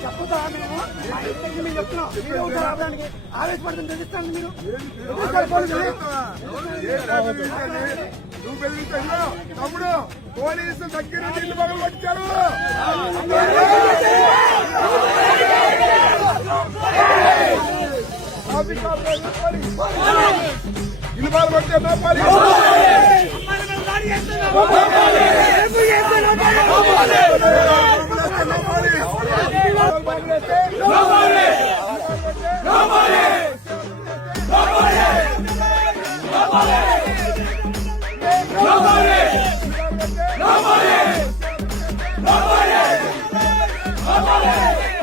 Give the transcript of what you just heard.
చెప్పుతా మేము మేము చెప్తున్నాం ఆవేశపడుతుంది తెలుస్తాను మీరు నువ్వు బెదిరిస్తావు తమ్ముడు పోలీసు దగ్గర నీళ్లు పగలు పట్టారు ఇల్లు పగలు పట్టారు Nobody!